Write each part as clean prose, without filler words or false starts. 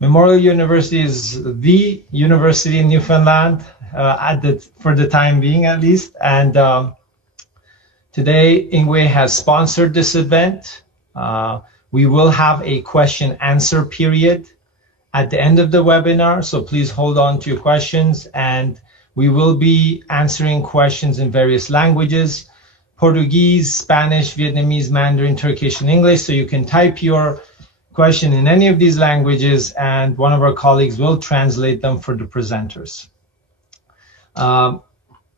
Memorial University is the university in Newfoundland, for the time being at least. And today, Ingwe has sponsored this event. We will have a question answer period at the end of the webinar, so please hold on to your questions, and we will be answering questions in various languages: Portuguese, Spanish, Vietnamese, Mandarin, Turkish, and English. So you can type your question in any of these languages, and one of our colleagues will translate them for the presenters.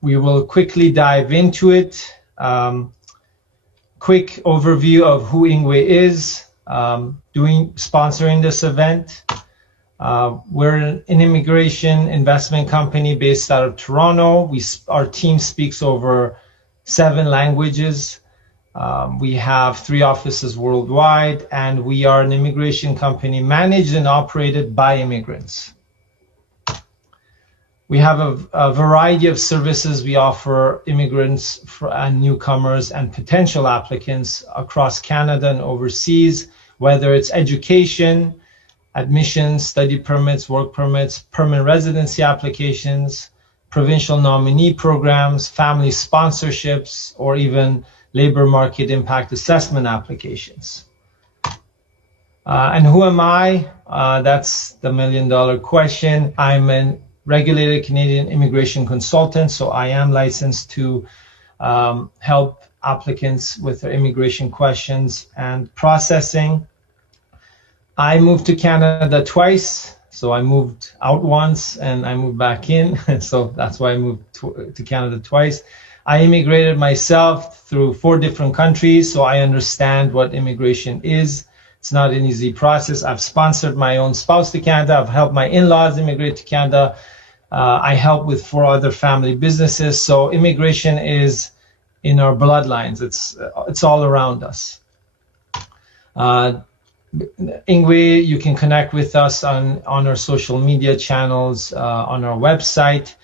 We will quickly dive into it. Quick overview of who Ingwe is, sponsoring this event. We're an immigration investment company based out of Toronto. Our team speaks over 7 languages. We have 3 offices worldwide, and we are an immigration company managed and operated by immigrants. We have a variety of services we offer immigrants and newcomers and potential applicants across Canada and overseas, whether it's education, admissions, study permits, work permits, permanent residency applications, provincial nominee programs, family sponsorships, or even labor market impact assessment applications. And who am I? That's the million-dollar question. I'm a regulated Canadian immigration consultant, so I am licensed to help applicants with their immigration questions and processing. I moved to Canada twice. So I moved out once and I moved back in. So that's why I moved to Canada twice. I immigrated myself through 4 different countries, so I understand what immigration is. It's not an easy process. I've sponsored my own spouse to Canada. I've helped my in-laws immigrate to Canada. I help with 4 other family businesses. So immigration is in our bloodlines. It's all around us. Ingwe, you can connect with us on our social media channels, on our website.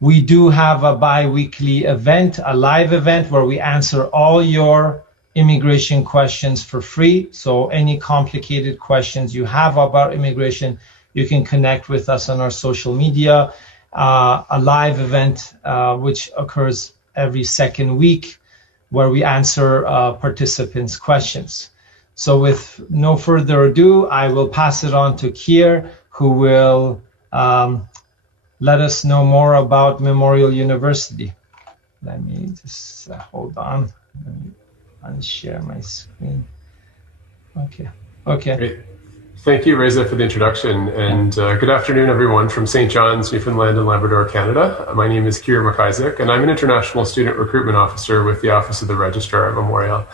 We do have a bi-weekly event, a live event, where we answer all your immigration questions for free. So any complicated questions you have about immigration, you can connect with us on our social media. A live event which occurs every second week, where we answer participants' questions. So with no further ado, I will pass it on to Keir, who will let us know more about Memorial University. Let me just hold on. Let me unshare my screen. Okay. Great. Thank you, Reza, for the introduction. And good afternoon, everyone, from St. John's, Newfoundland and Labrador, Canada. My name is Keir, Mcisaac, and I'm an International Student Recruitment Officer with the Office of the Registrar at Memorial.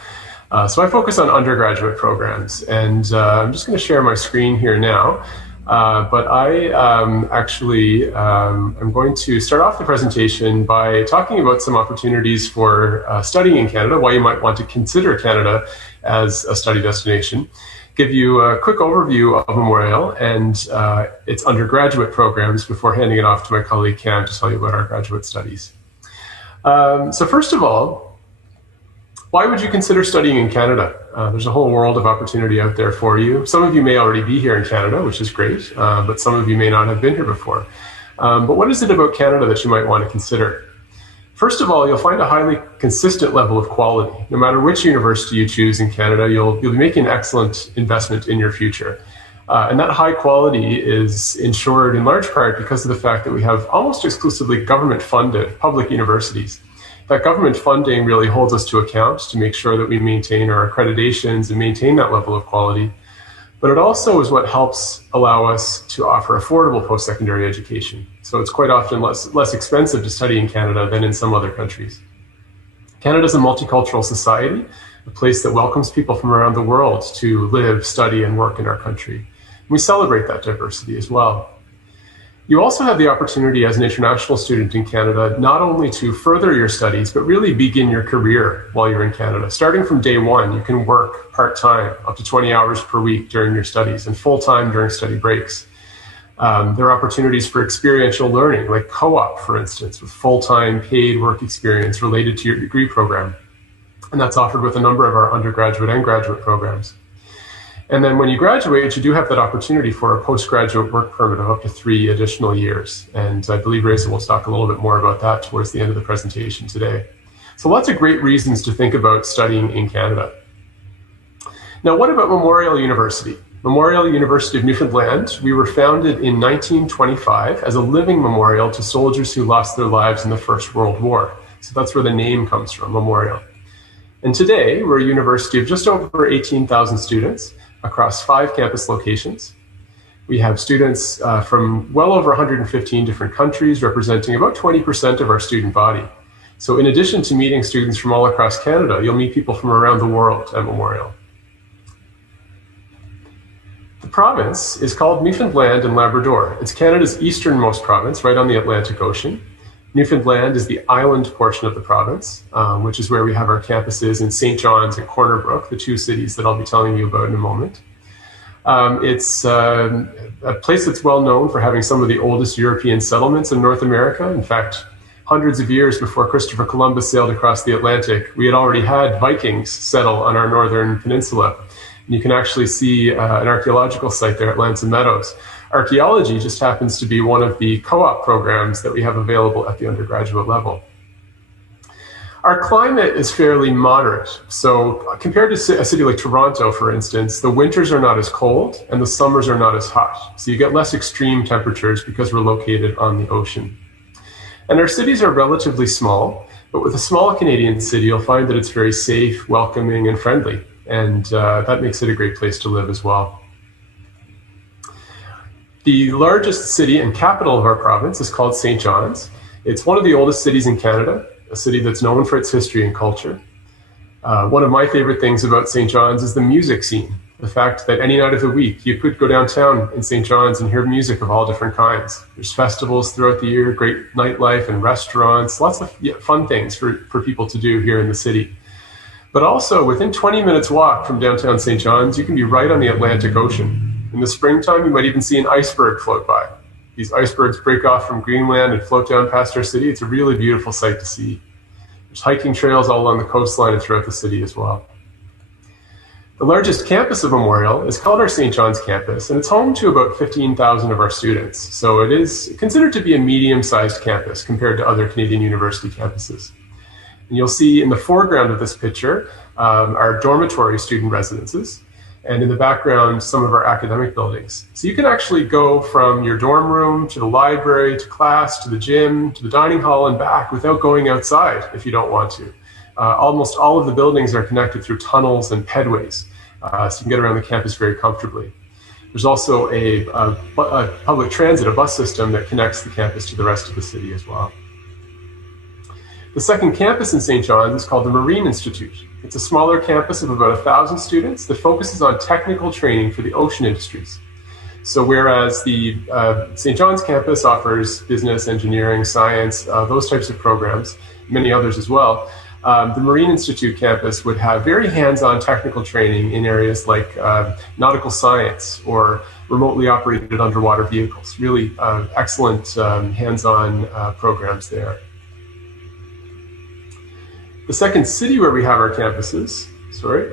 So I focus on undergraduate programs, and I'm just going to share my screen here now. But I I'm going to start off the presentation by talking about some opportunities for studying in Canada, why you might want to consider Canada as a study destination, give you a quick overview of Memorial and its undergraduate programs before handing it off to my colleague Cam to tell you about our graduate studies. So first of all, why would you consider studying in Canada? There's a whole world of opportunity out there for you. Some of you may already be here in Canada, which is great, but some of you may not have been here before. But what is it about Canada that you might want to consider? First of all, you'll find a highly consistent level of quality. No matter which university you choose in Canada, you'll be making an excellent investment in your future. And that high quality is ensured in large part because of the fact that we have almost exclusively government-funded public universities. That government funding really holds us to account to make sure that we maintain our accreditations and maintain that level of quality. But it also is what helps allow us to offer affordable post-secondary education. So it's quite often less expensive to study in Canada than in some other countries. Canada is a multicultural society, a place that welcomes people from around the world to live, study, and work in our country. We celebrate that diversity as well. You also have the opportunity as an international student in Canada not only to further your studies, but really begin your career while you're in Canada. Starting from day one, you can work part-time, up to 20 hours per week during your studies, and full-time during study breaks. There are opportunities for experiential learning, like co-op, for instance, with full-time paid work experience related to your degree program. And that's offered with a number of our undergraduate and graduate programs. And then when you graduate, you do have that opportunity for a postgraduate work permit of up to 3 additional years. And I believe Reza will talk a little bit more about that towards the end of the presentation today. So lots of great reasons to think about studying in Canada. Now, what about Memorial University? Memorial University of Newfoundland, we were founded in 1925 as a living memorial to soldiers who lost their lives in the First World War. So that's where the name comes from, Memorial. And today, we're a university of just over 18,000 students across 5 campus locations. We have students from well over 115 different countries, representing about 20% of our student body. So in addition to meeting students from all across Canada, you'll meet people from around the world at Memorial. The province is called Newfoundland and Labrador. It's Canada's easternmost province, right on the Atlantic Ocean. Newfoundland is the island portion of the province, which is where we have our campuses in St. John's and Corner Brook, the 2 cities that I'll be telling you about in a moment. It's a place that's well known for having some of the oldest European settlements in North America. In fact, hundreds of years before Christopher Columbus sailed across the Atlantic, we had already had Vikings settle on our northern peninsula. And you can actually see an archaeological site there at Lanson Meadows. Archaeology just happens to be one of the co-op programs that we have available at the undergraduate level. Our climate is fairly moderate. So compared to a city like Toronto, for instance, the winters are not as cold and the summers are not as hot. So you get less extreme temperatures because we're located on the ocean. And our cities are relatively small, but with a small Canadian city, you'll find that it's very safe, welcoming, and friendly. And that makes it a great place to live as well. The largest city and capital of our province is called St. John's. It's one of the oldest cities in Canada, a city that's known for its history and culture. One of my favorite things about St. John's is the music scene. The fact that any night of the week, you could go downtown in St. John's and hear music of all different kinds. There's festivals throughout the year, great nightlife and restaurants, lots of fun things for people to do here in the city. But also, within 20 minutes walk from downtown St. John's, you can be right on the Atlantic Ocean. In the springtime, you might even see an iceberg float by. These icebergs break off from Greenland and float down past our city. It's a really beautiful sight to see. There's hiking trails all along the coastline and throughout the city as well. The largest campus of Memorial is called our St. John's campus, and it's home to about 15,000 of our students. So it is considered to be a medium-sized campus compared to other Canadian university campuses. And you'll see in the foreground of this picture our dormitory student residences, and in the background, some of our academic buildings. So you can actually go from your dorm room to the library, to class, to the gym, to the dining hall and back without going outside if you don't want to. Almost all of the buildings are connected through tunnels and pedways, so you can get around the campus very comfortably. There's also a public transit, a bus system that connects the campus to the rest of the city as well. The second campus in St. John's is called the Marine Institute. It's a smaller campus of about 1,000 students that focuses on technical training for the ocean industries. So whereas the St. John's campus offers business, engineering, science, those types of programs, many others as well, the Marine Institute campus would have very hands-on technical training in areas like nautical science or remotely operated underwater vehicles. Really excellent hands-on programs there. The second city where we have our campuses,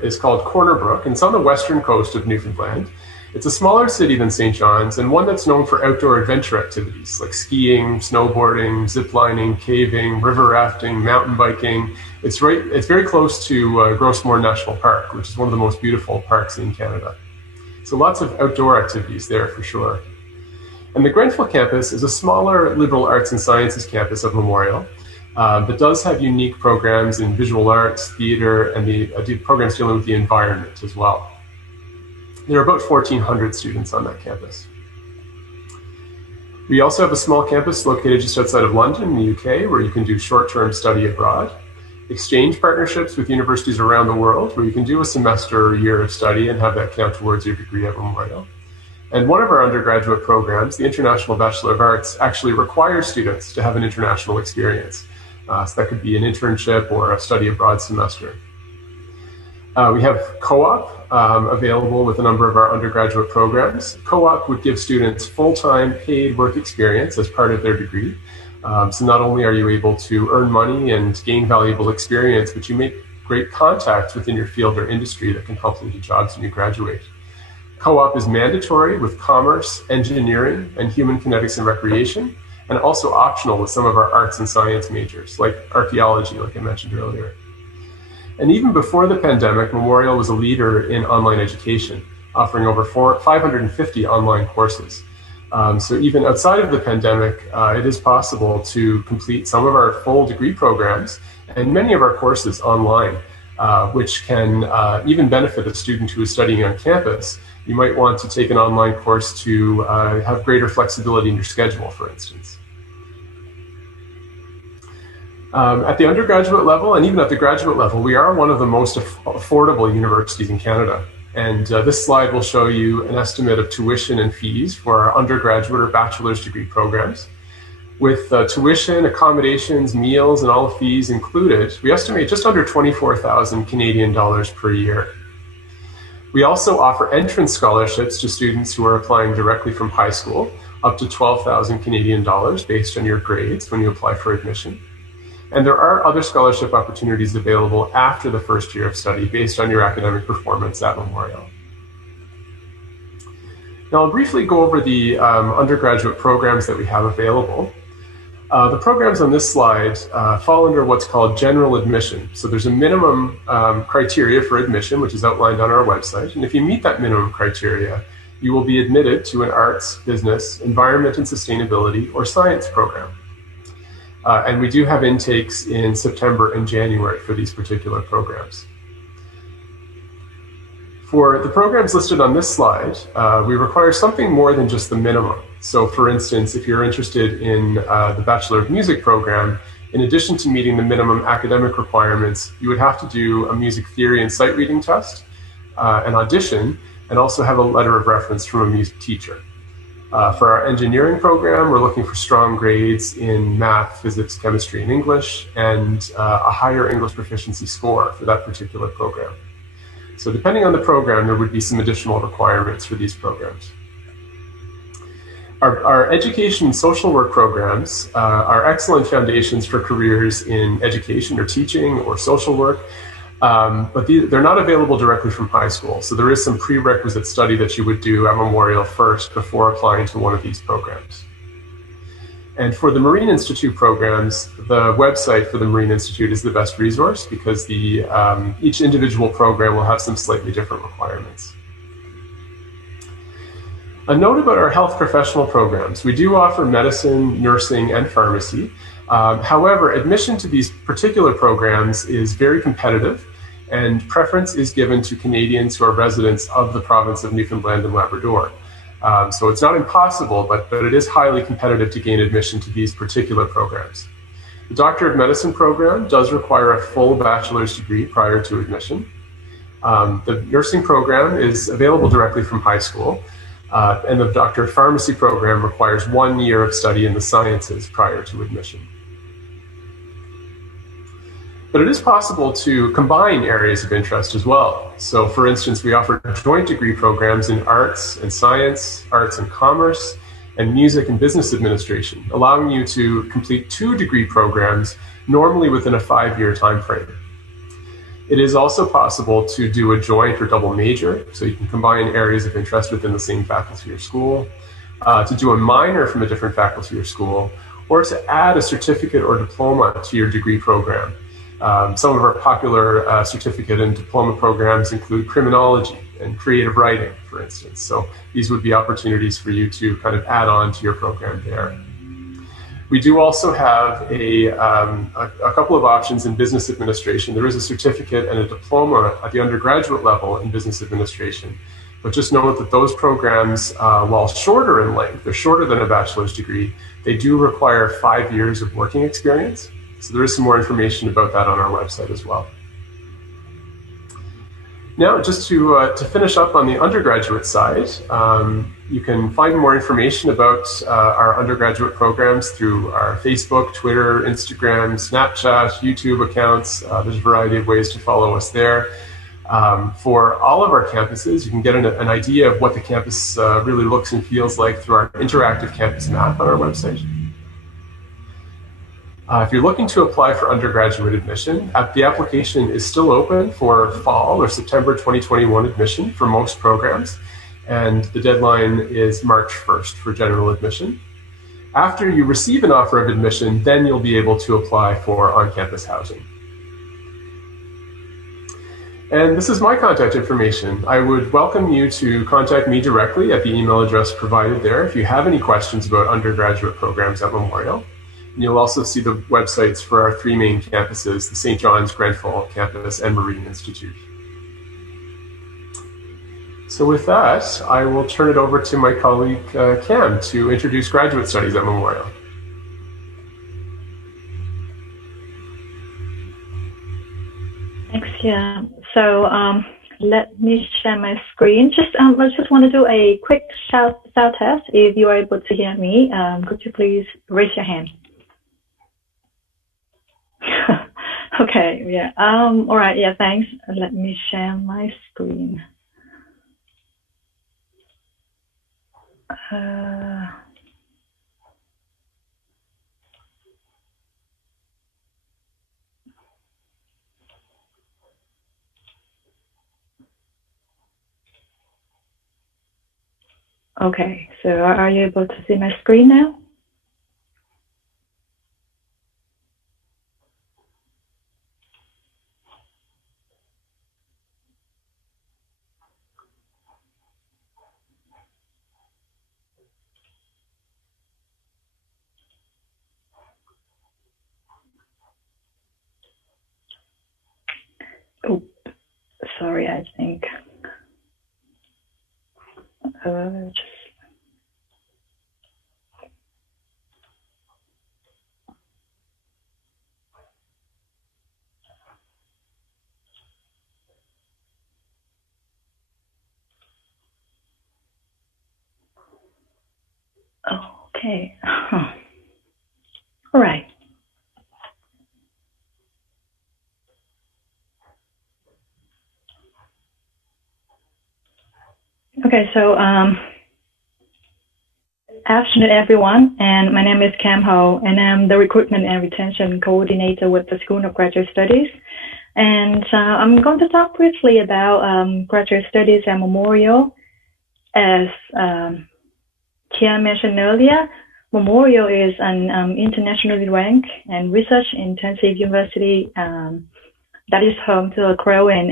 is called Corner Brook, and it's on the western coast of Newfoundland. It's a smaller city than St. John's, and one that's known for outdoor adventure activities like skiing, snowboarding, ziplining, caving, river rafting, mountain biking. It's very close to Grossmore National Park, which is one of the most beautiful parks in Canada. So lots of outdoor activities there for sure. And the Grenfell campus is a smaller liberal arts and sciences campus of Memorial, but does have unique programs in visual arts, theater, and the programs dealing with the environment as well. There are about 1,400 students on that campus. We also have a small campus located just outside of London in the UK, where you can do short-term study abroad, exchange partnerships with universities around the world, where you can do a semester or a year of study and have that count towards your degree at Memorial. And one of our undergraduate programs, the International Bachelor of Arts, actually requires students to have an international experience. So that could be an internship or a study abroad semester. We have co-op available with a number of our undergraduate programs. Co-op would give students full-time paid work experience as part of their degree. So not only are you able to earn money and gain valuable experience, but you make great contacts within your field or industry that can help you get jobs when you graduate. Co-op is mandatory with commerce, engineering, and human kinetics and recreation, and also optional with some of our arts and science majors, like archaeology, like I mentioned earlier. And even before the pandemic, Memorial was a leader in online education, offering over 550 online courses. So even outside of the pandemic, it is possible to complete some of our full degree programs and many of our courses online, which can even benefit a student who is studying on campus. You might want to take an online course to have greater flexibility in your schedule, for instance. At the undergraduate level and even at the graduate level, we are one of the most affordable universities in Canada. And this slide will show you an estimate of tuition and fees for our undergraduate or bachelor's degree programs. With tuition, accommodations, meals, and all fees included, we estimate just under 24,000 Canadian dollars per year. We also offer entrance scholarships to students who are applying directly from high school, up to 12,000 Canadian dollars based on your grades when you apply for admission. And there are other scholarship opportunities available after the first year of study based on your academic performance at Memorial. Now I'll briefly go over the undergraduate programs that we have available. The programs on this slide fall under what's called general admission. So there's a minimum criteria for admission, which is outlined on our website. And if you meet that minimum criteria, you will be admitted to an arts, business, environment and sustainability, or science program. And we do have intakes in September and January for these particular programs. For the programs listed on this slide, we require something more than just the minimum. So for instance, if you're interested in the Bachelor of Music program, in addition to meeting the minimum academic requirements, you would have to do a music theory and sight reading test, an audition, and also have a letter of reference from a music teacher. For our engineering program, we're looking for strong grades in math, physics, chemistry, and English, and a higher English proficiency score for that particular program. So depending on the program, there would be some additional requirements for these programs. Our education and social work programs are excellent foundations for careers in education or teaching or social work, but they're not available directly from high school. So there is some prerequisite study that you would do at Memorial first before applying to one of these programs. And for the Marine Institute programs, the website for the Marine Institute is the best resource because each individual program will have some slightly different requirements. A note about our health professional programs. We do offer medicine, nursing, and pharmacy. However, admission to these particular programs is very competitive, and preference is given to Canadians who are residents of the province of Newfoundland and Labrador. So it's not impossible, but it is highly competitive to gain admission to these particular programs. The Doctor of Medicine program does require a full bachelor's degree prior to admission. The nursing program is available directly from high school, and the Doctor of Pharmacy program requires 1 year of study in the sciences prior to admission. But it is possible to combine areas of interest as well. So for instance, we offer joint degree programs in arts and science, arts and commerce, and music and business administration, allowing you to complete 2 degree programs normally within a 5-year time frame. It is also possible to do a joint or double major, so you can combine areas of interest within the same faculty or school, to do a minor from a different faculty or school, or to add a certificate or diploma to your degree program. Some of our popular certificate and diploma programs include criminology and creative writing, for instance. So these would be opportunities for you to kind of add on to your program there. We do also have a couple of options in business administration. There is a certificate and a diploma at the undergraduate level in business administration. But just note that those programs, while shorter in length, they're shorter than a bachelor's degree, they do require 5 years of working experience. So there is some more information about that on our website as well. Now, just to finish up on the undergraduate side, you can find more information about our undergraduate programs through our Facebook, Twitter, Instagram, Snapchat, YouTube accounts. There's a variety of ways to follow us there. For all of our campuses, you can get an idea of what the campus really looks and feels like through our interactive campus map on our website. If you're looking to apply for undergraduate admission, the application is still open for fall or September 2021 admission for most programs. and the deadline is March 1st for general admission. After you receive an offer of admission, then you'll be able to apply for on-campus housing. And this is my contact information. I would welcome you to contact me directly at the email address provided there if you have any questions about undergraduate programs at Memorial. And you'll also see the websites for our three main campuses, the St. John's, Grenfell campus, and Marine Institute. So with that, I will turn it over to my colleague, Cam, to introduce graduate studies at Memorial. Thanks, yeah. So let me share my screen. I just want to do a quick shout test. If you are able to hear me, could you please raise your hand? Okay, yeah. All right, yeah, thanks. Let me share my screen. Okay, so are you able to see my screen now? Oh, sorry, I think. Okay. All right. Okay, so afternoon, everyone, and my name is Cam Ho, and I'm the Recruitment and Retention Coordinator with the School of Graduate Studies. And I'm going to talk briefly about graduate studies at Memorial. As Keir mentioned earlier, Memorial is an internationally ranked and research-intensive university that is home to a growing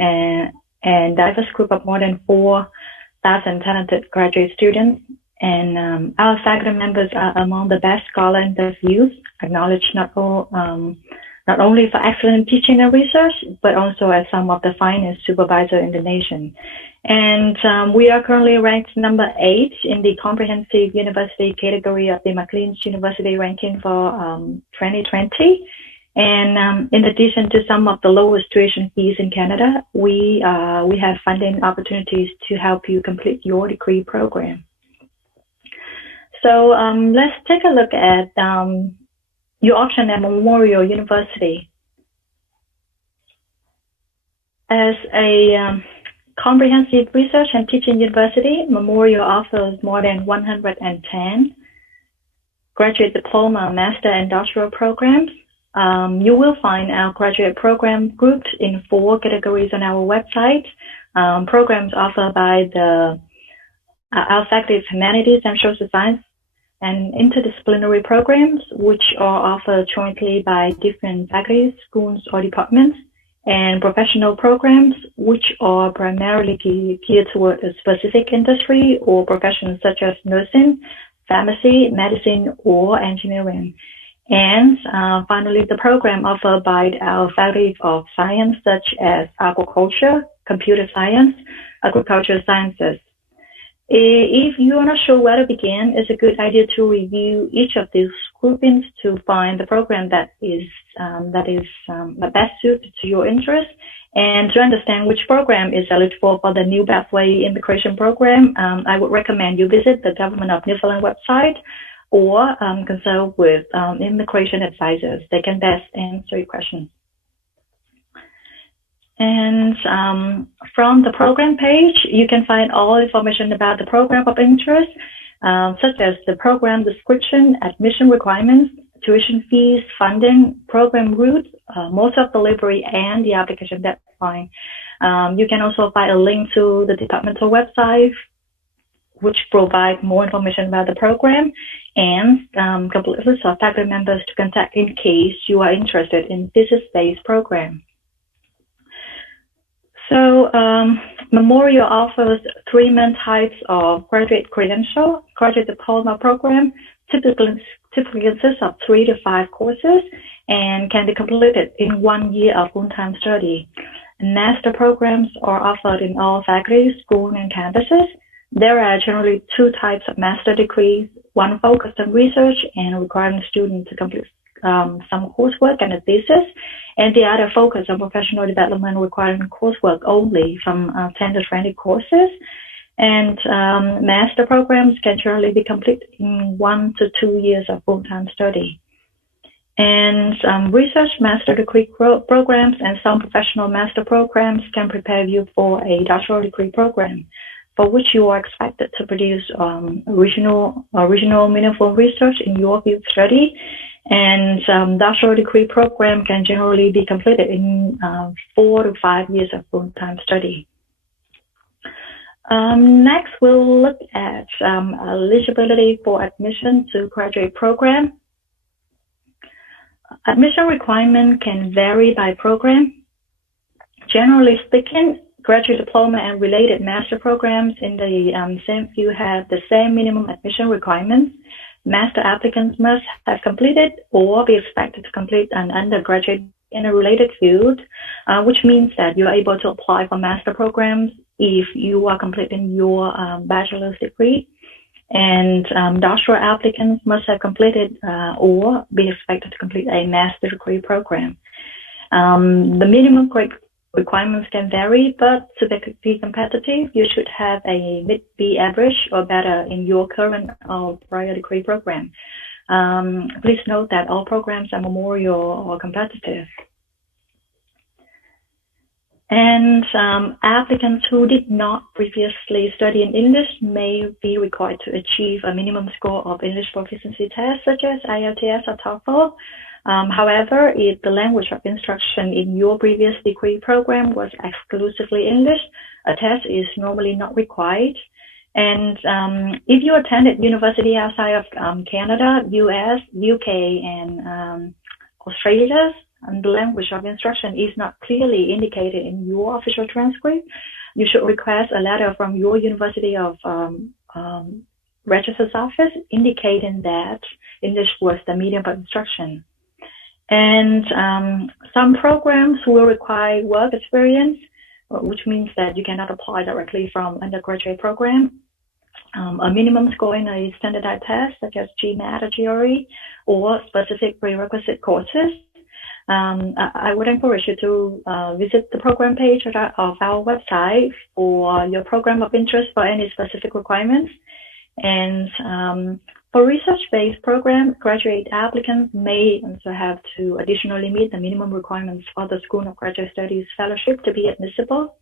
and diverse group of more than 4,000 talented graduate students. And our faculty members are among the best scholars in their fields, acknowledged not only for excellent teaching and research, but also as some of the finest supervisors in the nation. And we are currently ranked number 8 in the comprehensive university category of the Maclean's University ranking for 2020. And in addition to some of the lowest tuition fees in Canada, we have funding opportunities to help you complete your degree program. So let's take a look at your option at Memorial University. As a comprehensive research and teaching university, Memorial offers more than 110 graduate diploma, master, and doctoral programs. You will find our graduate program grouped in 4 categories on our website. Programs offered by our Faculty of Humanities and Social Science, and interdisciplinary programs, which are offered jointly by different faculties, schools, or departments, and professional programs, which are primarily geared toward a specific industry or professions such as nursing, pharmacy, medicine, or engineering. And finally, the program offered by our Faculty of Science, such as agriculture, computer science, agricultural sciences. If you are not sure where to begin, it's a good idea to review each of these groupings to find the program that is best suited to your interest, and to understand which program is eligible for the new pathway immigration program. I would recommend you visit the Government of Newfoundland website or consult with immigration advisors. They can best answer your questions. And from the program page, you can find all information about the program of interest, such as the program description, admission requirements, tuition fees, funding, program routes, mode of delivery, and the application deadline. You can also find a link to the departmental website which provide more information about the program, and complete list of faculty members to contact in case you are interested in thesis-based program. So Memorial offers 3 main types of graduate credential. Graduate diploma program typically consists of 3 to 5 courses and can be completed in 1 year of full-time study. Master programs are offered in all faculty, schools, and campuses. There are generally 2 types of master degrees, one focused on research and requiring students to complete some coursework and a thesis, and the other focus on professional development requiring coursework only from 10 to 20 courses. And master programs can generally be completed in 1 to 2 years of full-time study. And research master degree programs and some professional master programs can prepare you for a doctoral degree program, for which you are expected to produce original meaningful research in your field study. And doctoral degree program can generally be completed in 4 to 5 years of full-time study. Next, we'll look at eligibility for admission to graduate program. Admission requirement can vary by program. Generally speaking, graduate diploma and related master programs in the same field have the same minimum admission requirements. Master applicants must have completed or be expected to complete an undergraduate in a related field, which means that you're able to apply for master programs if you are completing your bachelor's degree. And doctoral applicants must have completed or be expected to complete a master degree program. The minimum grade requirements can vary, but to be competitive, you should have a mid-B average or better in your current or prior degree program. Please note that all programs at Memorial are competitive. And applicants who did not previously study in English may be required to achieve a minimum score of English proficiency tests such as IELTS or TOEFL. However, if the language of instruction in your previous degree program was exclusively English, a test is normally not required. And if you attended university outside of Canada, US, UK, and Australia, and the language of instruction is not clearly indicated in your official transcript, you should request a letter from your University of Registrar's Office indicating that English was the medium of instruction. And some programs will require work experience, which means that you cannot apply directly from undergraduate program. A minimum score in a standardized test such as GMAT or GRE or specific prerequisite courses. I would encourage you to visit the program page of our website for your program of interest for any specific requirements. And for research-based programs, graduate applicants may also have to additionally meet the minimum requirements for the School of Graduate Studies Fellowship to be admissible.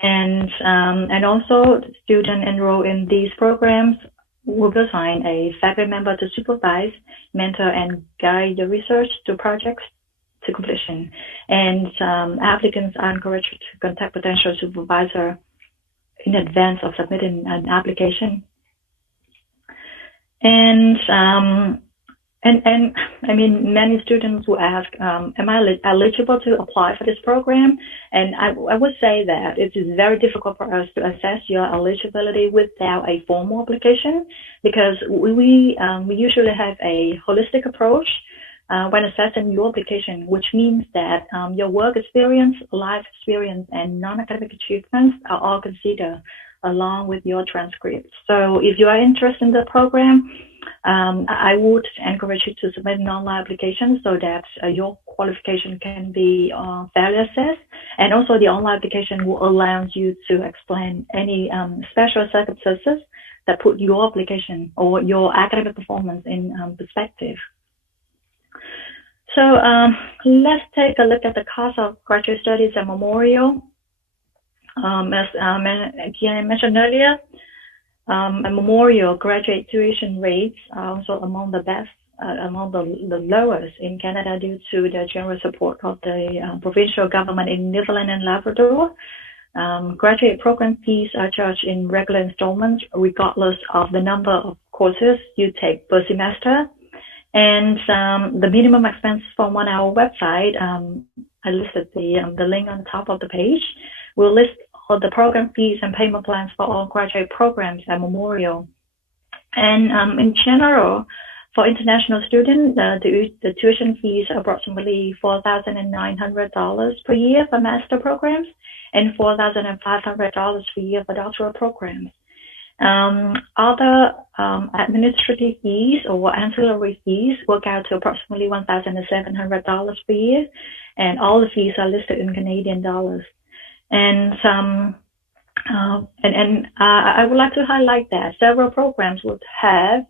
And also, students enrolled in these programs will be assigned a faculty member to supervise, mentor, and guide the research to projects to completion. And applicants are encouraged to contact potential supervisor in advance of submitting an application. And I mean, many students will ask, am I eligible to apply for this program? And I would say that it is very difficult for us to assess your eligibility without a formal application, because we usually have a holistic approach when assessing your application, which means that your work experience, life experience, and non-academic achievements are all considered along with your transcript. So if you are interested in the program, I would encourage you to submit an online application so that your qualification can be fairly assessed. And also the online application will allow you to explain any special circumstances that put your application or your academic performance in perspective. So let's take a look at the cost of graduate studies at Memorial. As Keir mentioned earlier, at Memorial, graduate tuition rates are also among the best, among the lowest in Canada due to the general support of the provincial government in Newfoundland and Labrador. Graduate program fees are charged in regular installments, regardless of the number of courses you take per semester. And the minimum expense from on our website, I listed the link on the top of the page. We'll list all the program fees and payment plans for all graduate programs at Memorial. And in general, for international students, the tuition fees are approximately $4,900 per year for master programs and $4,500 per year for doctoral programs. Other administrative fees or ancillary fees work out to approximately $1,700 per year, and all the fees are listed in Canadian dollars. And I would like to highlight that several programs would have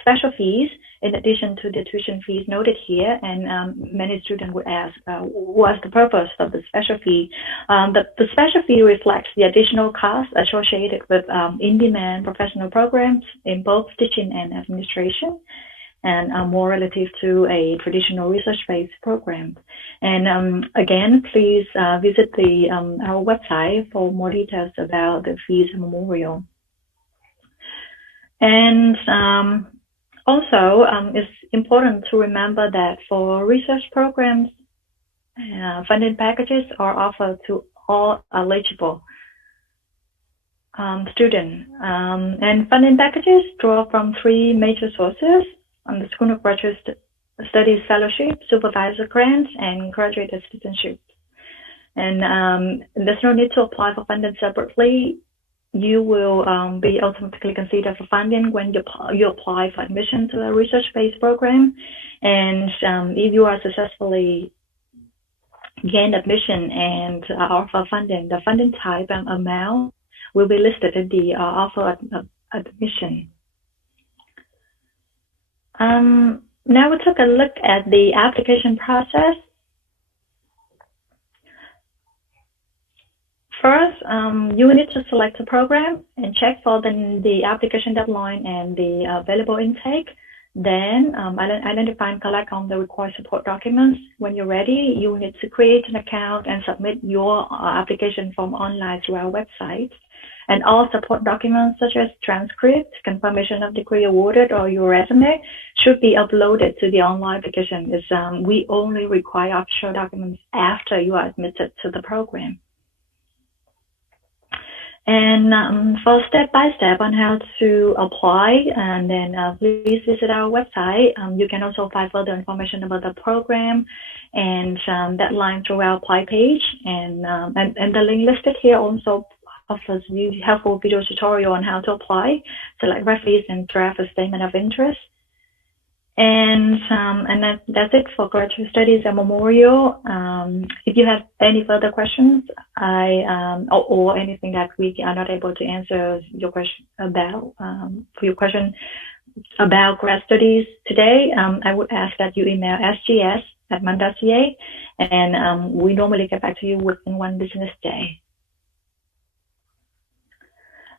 special fees in addition to the tuition fees noted here, and many students would ask, what's the purpose of the special fee? The special fee reflects the additional costs associated with in-demand professional programs in both teaching and administration, and more relative to a traditional research-based program. And again, please visit our website for more details about the fees at Memorial. And also, it's important to remember that for research programs, funding packages are offered to all eligible students. And funding packages draw from three major sources: the School of Graduate Studies Fellowship, Supervisor Grants, and Graduate Assistantships. And there's no need to apply for funding separately. You will be automatically considered for funding when you apply for admission to a research-based program. And if you are successfully gained admission and offer funding, the funding type and amount will be listed in the offer admission. Now we'll take a look at the application process. First, you will need to select a program and check for the application deadline and the available intake. Then identify and collect on the required support documents. When you're ready, you will need to create an account and submit your application form online through our website. And all support documents such as transcript, confirmation of degree awarded, or your resume should be uploaded to the online application. We only require official documents after you are admitted to the program. And for step-by-step on how to apply, and then please visit our website. You can also find further information about the program and deadline through our apply page. And the link listed here also offers you helpful video tutorial on how to apply, select referees, and draft a statement of interest. And that's it for graduate studies at Memorial. If you have any further questions, or anything that we are not able to answer your question about, for your question about grad studies today, I would ask that you email sgs@man.ca, and we normally get back to you within 1 business day.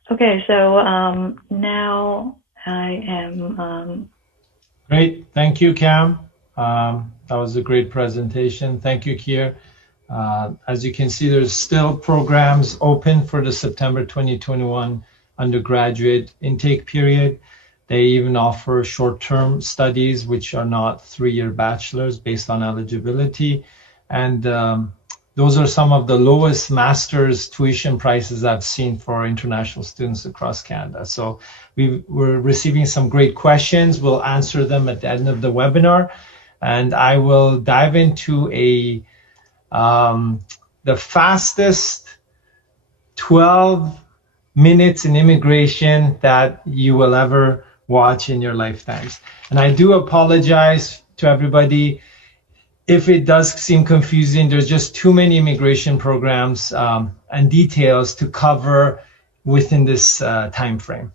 Okay, so now I am. Great, thank you, Cam. That was a great presentation. Thank you, Keir. As you can see, there's still programs open for the September 2021 undergraduate intake period. They even offer short-term studies, which are not 3-year bachelors based on eligibility. And those are some of the lowest master's tuition prices I've seen for international students across Canada. So we're receiving some great questions. We'll answer them at the end of the webinar. And I will dive into the fastest 12 minutes in immigration that you will ever watch in your lifetimes. And I do apologize to everybody if it does seem confusing. There's just too many immigration programs and details to cover within this time frame.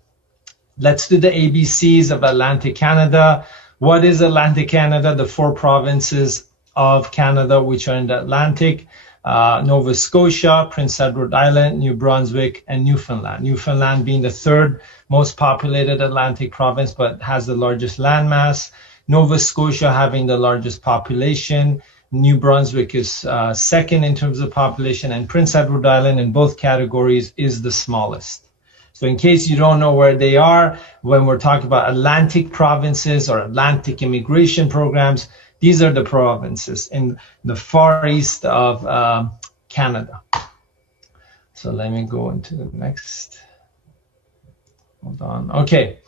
Let's do the ABCs of Atlantic Canada. What is Atlantic Canada? The 4 provinces of Canada which are in the Atlantic: Nova Scotia, Prince Edward Island, New Brunswick, and Newfoundland. Newfoundland being the 3rd most populated Atlantic province, but has the largest landmass. Nova Scotia having the largest population, New Brunswick is second in terms of population, and Prince Edward Island in both categories is the smallest. So in case you don't know where they are, when we're talking about Atlantic provinces or Atlantic immigration programs, these are the provinces in the far east of Canada. So let me go into the next. Hold on. Okay.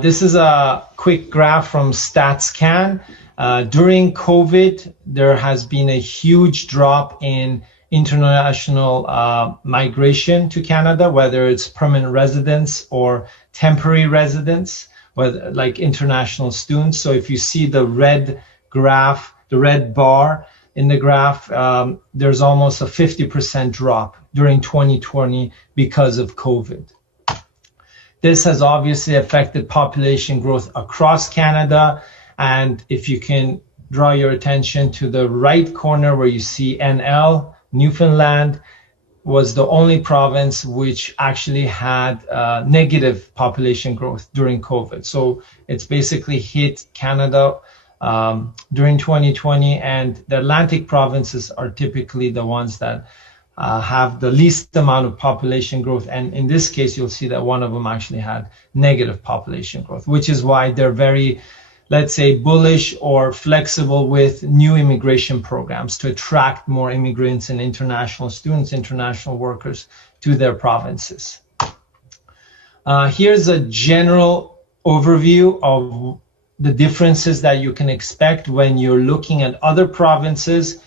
This is a quick graph from StatsCan. During COVID, there has been a huge drop in international migration to Canada, whether it's permanent residents or temporary residents, whether like international students. So if you see the red graph, the red bar in the graph, there's almost a 50% drop during 2020 because of COVID. This has obviously affected population growth across Canada. And if you can draw your attention to the right corner where you see NL, Newfoundland was the only province which actually had negative population growth during COVID. So it's basically hit Canada during 2020, and the Atlantic provinces are typically the ones that have the least amount of population growth. And in this case, you'll see that one of them actually had negative population growth, which is why they're very, let's say, bullish or flexible with new immigration programs to attract more immigrants and international students, international workers to their provinces. Here's a general overview of the differences that you can expect when you're looking at other provinces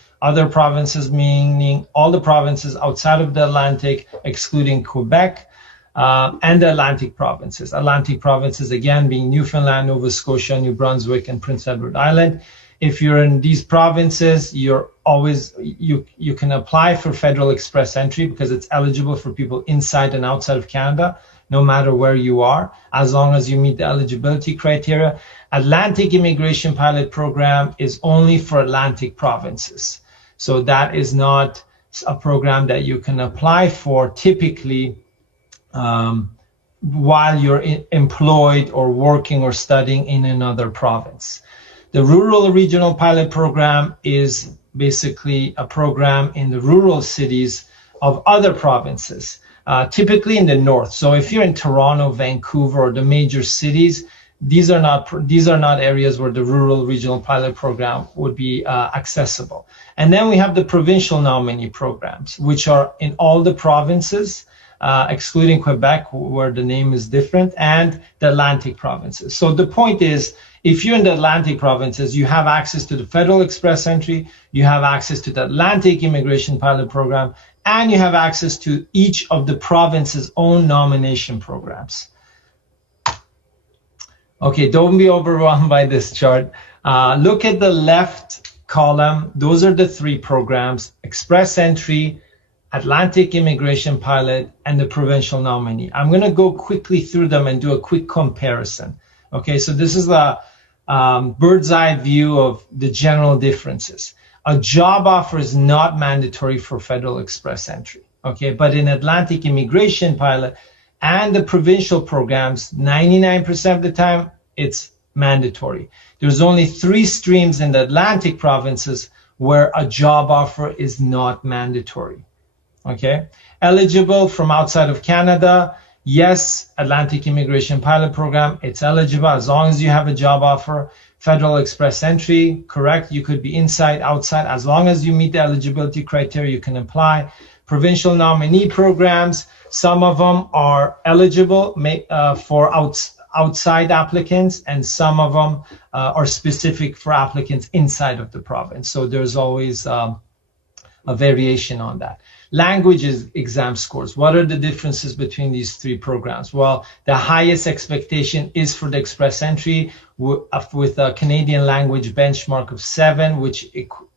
meaning all the provinces outside of the Atlantic, excluding Quebec, and the Atlantic provinces. Atlantic provinces, again, being Newfoundland, Nova Scotia, New Brunswick, and Prince Edward Island. If you're in these provinces, you're always, you can apply for federal express entry because it's eligible for people inside and outside of Canada, no matter where you are, as long as you meet the eligibility criteria. Atlantic Immigration Pilot Program is only for Atlantic provinces. So that is not a program that you can apply for typically while you're employed or working or studying in another province. The Rural Regional Pilot Program is basically a program in the rural cities of other provinces, typically in the north. So if you're in Toronto, Vancouver, or the major cities, these are not areas where the Rural Regional Pilot Program would be accessible. And then we have the provincial nominee programs, which are in all the provinces, excluding Quebec, where the name is different, and the Atlantic provinces. So the point is, if you're in the Atlantic provinces, you have access to the Federal Express Entry, you have access to the Atlantic Immigration Pilot Program, and you have access to each of the province's own nomination programs. Okay, don't be overwhelmed by this chart. Look at the left column. Those are the three programs: Express Entry, Atlantic Immigration Pilot, and the Provincial Nominee. I'm going to go quickly through them and do a quick comparison. Okay, so this is the bird's eye view of the general differences. A job offer is not mandatory for Federal Express Entry. Okay, but in Atlantic Immigration Pilot and the provincial programs, 99% of the time, it's mandatory. There's only 3 streams in the Atlantic provinces where a job offer is not mandatory. Okay, eligible from outside of Canada, yes, Atlantic Immigration Pilot Program, it's eligible as long as you have a job offer. Federal Express Entry, correct, you could be inside, outside, as long as you meet the eligibility criteria, you can apply. Provincial nominee programs, some of them are eligible for outside applicants, and some of them are specific for applicants inside of the province. So there's always a variation on that. Language exam scores. What are the differences between these 3 programs? Well, the highest expectation is for the Express Entry with a Canadian language benchmark of 7, which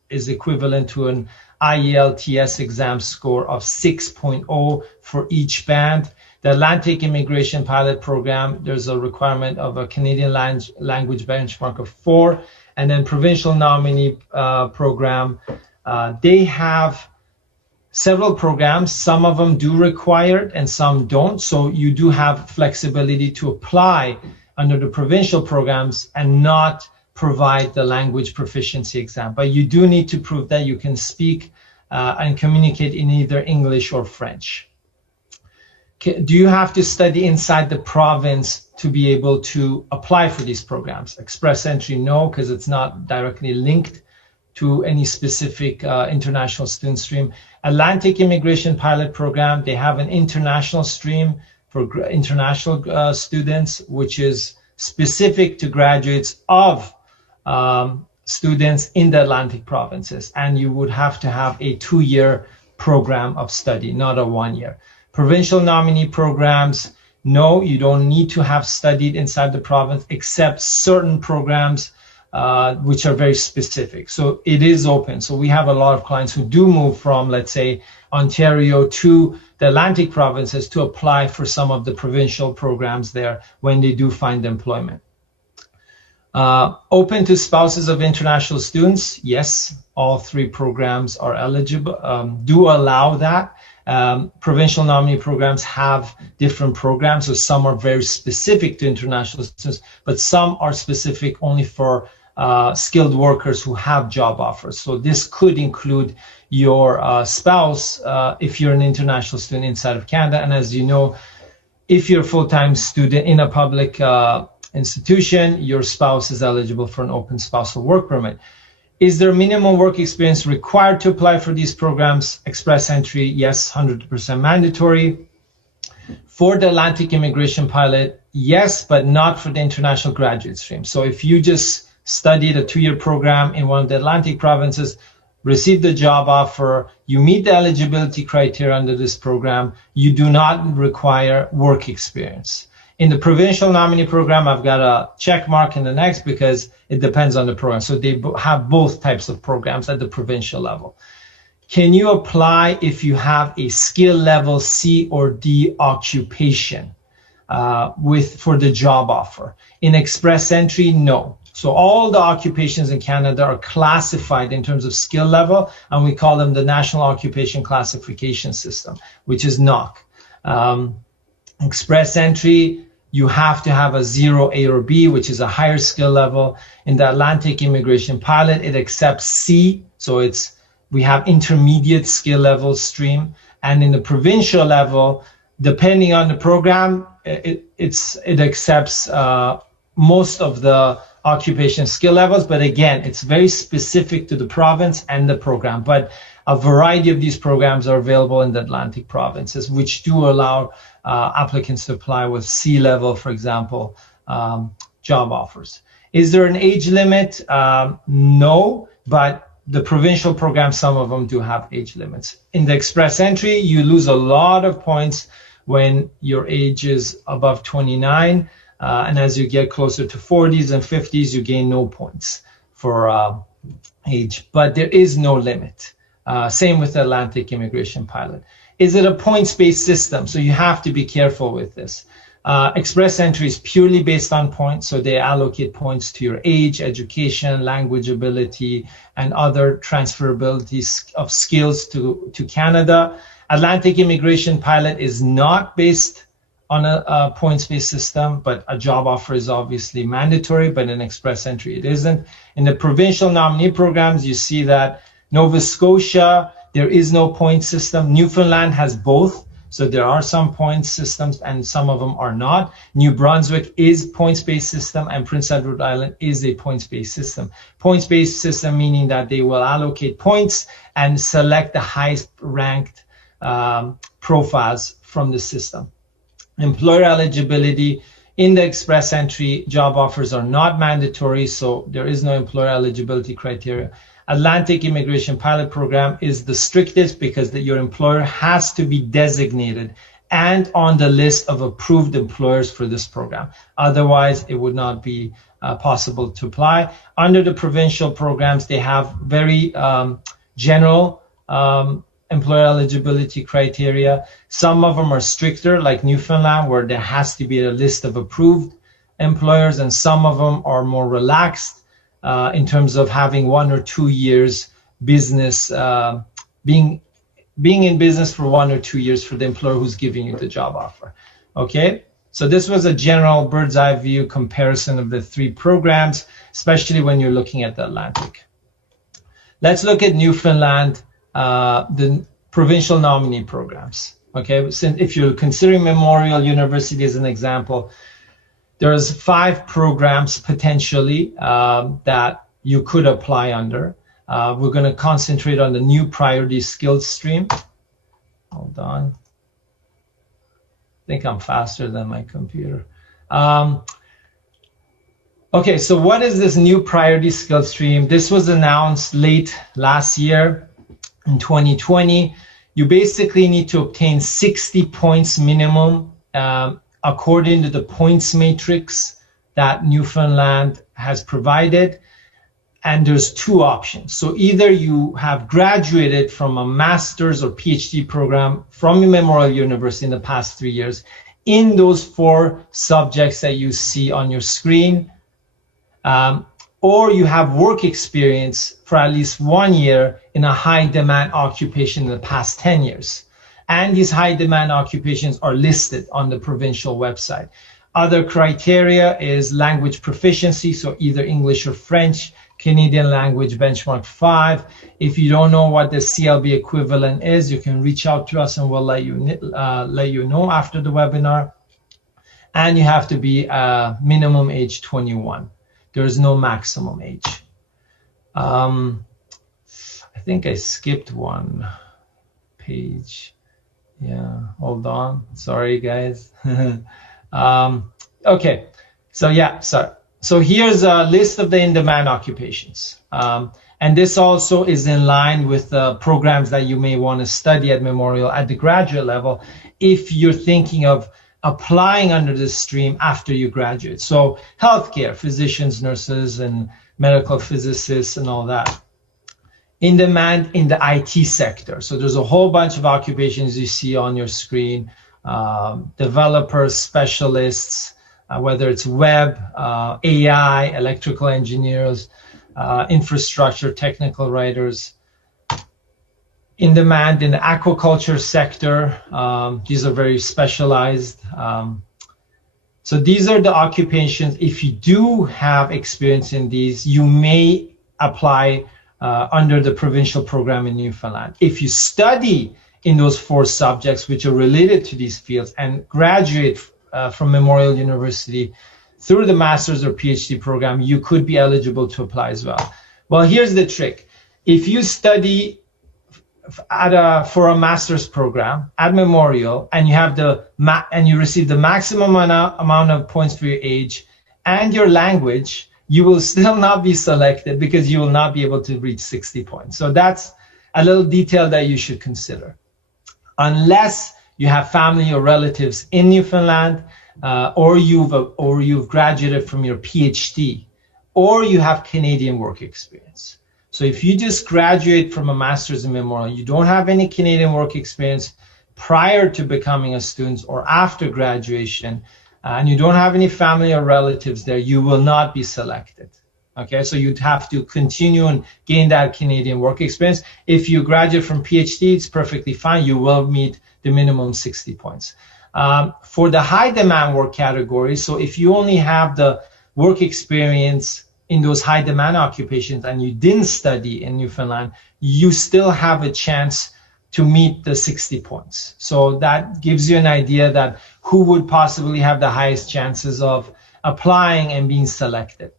is equivalent to an IELTS exam score of 6.0 for each band. The Atlantic Immigration Pilot Program, there's a requirement of a Canadian language benchmark of 4. And then Provincial Nominee Program, they have several programs. Some of them do require it and some don't. So you do have flexibility to apply under the provincial programs and not provide the language proficiency exam. But you do need to prove that you can speak and communicate in either English or French. Do you have to study inside the province to be able to apply for these programs? Express entry, no, because it's not directly linked to any specific international student stream. Atlantic Immigration Pilot Program, they have an international stream for international students, which is specific to graduates of students in the Atlantic provinces. And you would have to have a 2-year program of study, not a 1-year. Provincial nominee programs, no, you don't need to have studied inside the province except certain programs which are very specific. So it is open. So we have a lot of clients who do move from, let's say, Ontario to the Atlantic provinces to apply for some of the provincial programs there when they do find employment. Open to spouses of international students, yes, all 3 programs are eligible, do allow that. Provincial nominee programs have different programs, so some are very specific to international students, but some are specific only for skilled workers who have job offers. So this could include your spouse if you're an international student inside of Canada. And as you know, if you're a full-time student in a public institution, your spouse is eligible for an open spousal work permit. Is there minimum work experience required to apply for these programs? Express entry, yes, 100% mandatory. For the Atlantic Immigration Pilot, yes, but not for the international graduate stream. So if you just studied a 2-year program in one of the Atlantic provinces, received a job offer, you meet the eligibility criteria under this program, you do not require work experience. In the provincial nominee program, I've got a check mark in the next because it depends on the program. So they have both types of programs at the provincial level. Can you apply if you have a skill level C or D occupation for the job offer? In express entry, no. So all the occupations in Canada are classified in terms of skill level, and we call them the National Occupation Classification System, which is NOC. Express entry, you have to have a 0A or B, which is a higher skill level. In the Atlantic Immigration Pilot, it accepts C, so we have intermediate skill level stream. And in the provincial level, depending on the program, it accepts most of the occupation skill levels, but again, it's very specific to the province and the program. But a variety of these programs are available in the Atlantic provinces, which do allow applicants to apply with C level, for example, job offers. Is there an age limit? No, but the provincial programs, some of them do have age limits. In the express entry, you lose a lot of points when your age is above 29. And as you get closer to 40s and 50s, you gain no points for age, but there is no limit. Same with the Atlantic Immigration Pilot. Is it a points-based system? So you have to be careful with this. Express entry is purely based on points, so they allocate points to your age, education, language ability, and other transferability of skills to Canada. Atlantic Immigration Pilot is not based on a points-based system, but a job offer is obviously mandatory, but in express entry it isn't. In the provincial nominee programs, you see that Nova Scotia, there is no point system. Newfoundland has both, so there are some points systems and some of them are not. New Brunswick is points-based system and Prince Edward Island is a points-based system. Points-based system meaning that they will allocate points and select the highest ranked profiles from the system. Employer eligibility in the express entry job offers are not mandatory, so there is no employer eligibility criteria. Atlantic Immigration Pilot Program is the strictest because your employer has to be designated and on the list of approved employers for this program. Otherwise, it would not be possible to apply. Under the provincial programs, they have very general employer eligibility criteria. Some of them are stricter, like Newfoundland, where there has to be a list of approved employers, and some of them are more relaxed in terms of having 1 or 2 years business, being in business for 1 or 2 years for the employer who's giving you the job offer. Okay, So this was a general bird's eye view comparison of the three programs, especially when you're looking at the Atlantic. Let's look at Newfoundland, the provincial nominee programs. Okay, so if you're considering Memorial University as an example, there's 5 programs potentially that you could apply under. We're going to concentrate on the new priority skills stream. Hold on. I think I'm faster than my computer. Okay, so what is this new priority skills stream? This was announced late last year in 2020. You basically need to obtain 60 points minimum according to the points matrix that Newfoundland has provided. And there's 2 options. So either you have graduated from a master's or PhD program from Memorial University in the past 3 years in those 4 subjects that you see on your screen, or you have work experience for at least 1 year in a high demand occupation in the past 10 years. And these high demand occupations are listed on the provincial website. Other criteria is language proficiency, so either English or French, Canadian language benchmark 5. If you don't know what the CLB equivalent is, you can reach out to us and we'll let you know after the webinar. And you have to be minimum age 21. There is no maximum age. I think I skipped one page. Yeah, hold on. Sorry, guys. Okay, so here's a list of the in-demand occupations. And this also is in line with the programs that you may want to study at Memorial at the graduate level if you're thinking of applying under this stream after you graduate. So healthcare, physicians, nurses, and medical physicists and all that. In demand in the IT sector. So there's a whole bunch of occupations you see on your screen. Developers, specialists, whether it's web, AI, electrical engineers, infrastructure, technical writers. In demand in the aquaculture sector, these are very specialized. So these are the occupations. If you do have experience in these, you may apply under the provincial program in Newfoundland. If you study in those 4 subjects which are related to these fields and graduate from Memorial University through the master's or PhD program, you could be eligible to apply as well. Well, here's the trick. If you study for a master's program at Memorial and you have and you receive the maximum amount of points for your age and your language, you will still not be selected because you will not be able to reach 60 points. So that's a little detail that you should consider. Unless you have family or relatives in Newfoundland, or you've graduated from your PhD, or you have Canadian work experience. So if you just graduate from a master's in Memorial, you don't have any Canadian work experience prior to becoming a student or after graduation, and you don't have any family or relatives there, you will not be selected. Okay, so you'd have to continue and gain that Canadian work experience. If you graduate from PhD, it's perfectly fine. You will meet the minimum 60 points. For the high demand work category, so if you only have the work experience in those high demand occupations and you didn't study in Newfoundland, you still have a chance to meet the 60 points. So that gives you an idea that who would possibly have the highest chances of applying and being selected.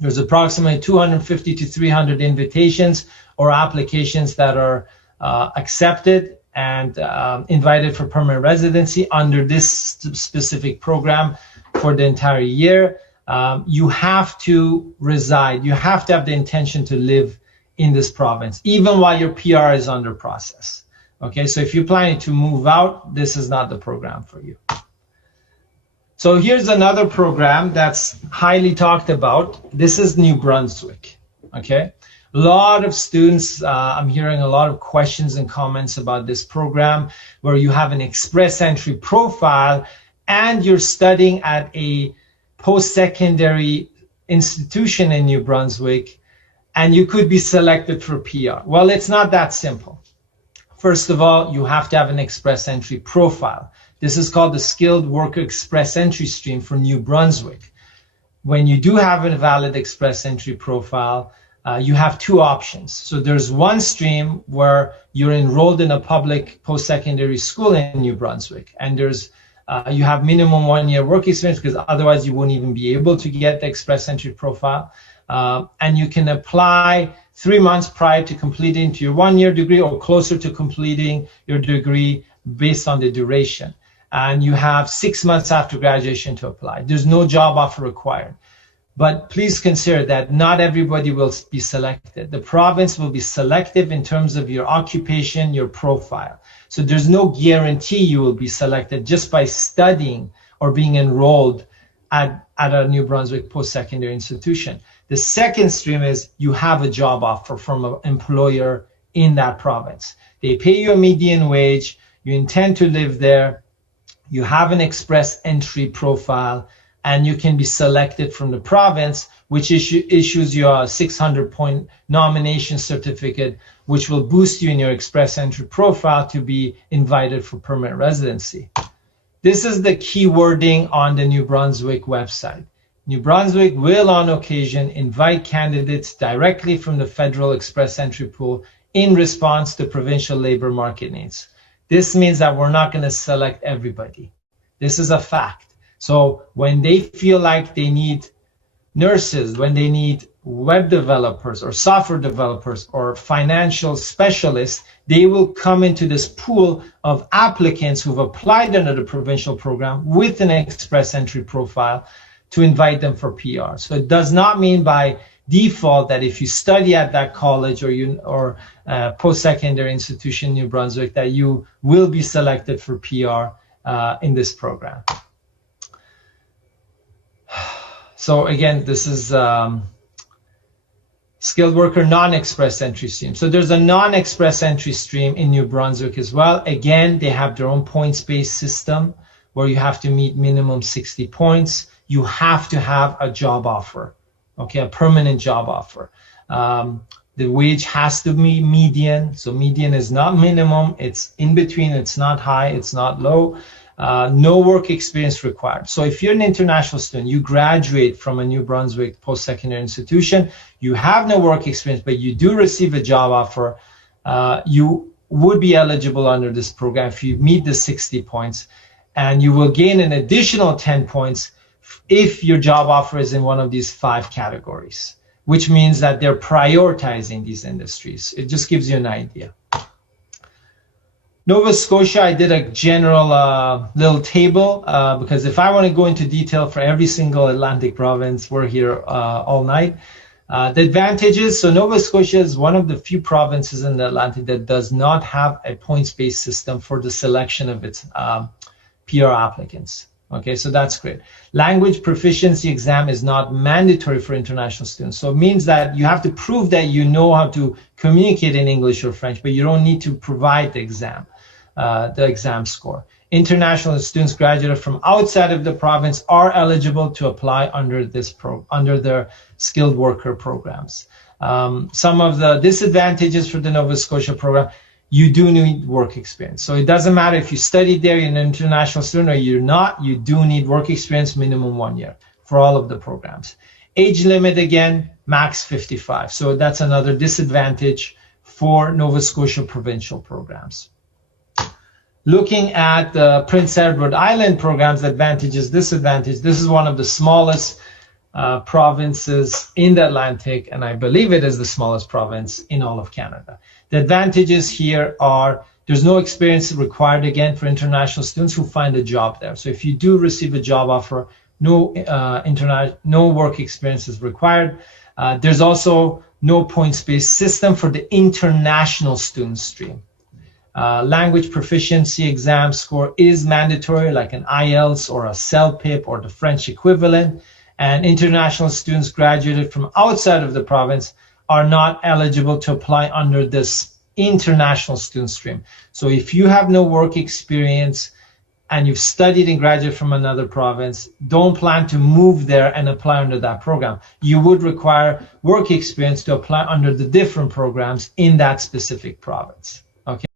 There's approximately 250 to 300 invitations or applications that are accepted and invited for permanent residency under this specific program for the entire year. You have to reside, you have to have the intention to live in this province, even while your PR is under process. Okay, so if you're planning to move out, this is not the program for you. So here's another program that's highly talked about. This is New Brunswick, okay? A lot of students, I'm hearing a lot of questions and comments about this program where you have an express entry profile and you're studying at a post-secondary institution in New Brunswick and you could be selected for PR. Well, it's not that simple. First of all, you have to have an express entry profile. This is called the Skilled Worker Express Entry Stream for New Brunswick. When you do have a valid express entry profile, you have two options. So there's one stream where you're enrolled in a public post-secondary school in New Brunswick, and there's you have minimum 1 year work experience, because otherwise you wouldn't even be able to get the express entry profile. And you can apply 3 months prior to completing your 1 year degree or closer to completing your degree based on the duration. And you have 6 months after graduation to apply. There's no job offer required. But please consider that not everybody will be selected. The province will be selective in terms of your occupation, your profile. So there's no guarantee you will be selected just by studying or being enrolled at a New Brunswick post-secondary institution. The second stream is you have a job offer from an employer in that province. They pay you a median wage, you intend to live there, you have an express entry profile, and you can be selected from the province, which issues you a 600-point nomination certificate, which will boost you in your express entry profile to be invited for permanent residency. This is the key wording on the New Brunswick website. New Brunswick will on occasion invite candidates directly from the federal express entry pool in response to provincial labor market needs. This means that we're not going to select everybody. This is a fact. So when they feel like they need nurses, when they need web developers or software developers or financial specialists, they will come into this pool of applicants who've applied under the provincial program with an express entry profile to invite them for PR. So it does not mean by default that if you study at that college or post-secondary institution in New Brunswick that you will be selected for PR in this program. So again, this is skilled worker non-express entry stream. So there's a non-express entry stream in New Brunswick as well. Again, they have their own points-based system where you have to meet minimum 60 points. You have to have a job offer, okay, a permanent job offer. The wage has to be median. So median is not minimum, it's in between, it's not high, it's not low. No work experience required. So if you're an international student, you graduate from a New Brunswick post-secondary institution, you have no work experience, but you do receive a job offer, you would be eligible under this program if you meet the 60 points, and you will gain an additional 10 points if your job offer is in one of these 5 categories, which means that they're prioritizing these industries. It just gives you an idea. Nova Scotia, I did a general little table because if I want to go into detail for every single Atlantic province, we're here all night. The advantages, so Nova Scotia is one of the few provinces in the Atlantic that does not have a points-based system for the selection of its PR applicants. Okay, so that's great. Language proficiency exam is not mandatory for international students. So it means that you have to prove that you know how to communicate in English or French, but you don't need to provide the exam score. International students graduated from outside of the province are eligible to apply under their skilled worker programs. Some of the disadvantages for the Nova Scotia program, you do need work experience. So it doesn't matter if you studied there, you're an international student, or you're not, you do need work experience, minimum 1 year for all of the programs. Age limit, again, max 55. So that's another disadvantage for Nova Scotia provincial programs. Looking at the Prince Edward Island programs, advantages, disadvantages, this is one of the smallest provinces in the Atlantic, and I believe it is the smallest province in all of Canada. The advantages here are there's no experience required, again, for international students who find a job there. So if you do receive a job offer, no work experience is required. There's also no points-based system for the international student stream. Language proficiency exam score is mandatory, like an IELTS or a CELPIP or the French equivalent. And international students graduated from outside of the province are not eligible to apply under this international student stream. So if you have no work experience and you've studied and graduated from another province, don't plan to move there and apply under that program. You would require work experience to apply under the different programs in that specific province. Okay.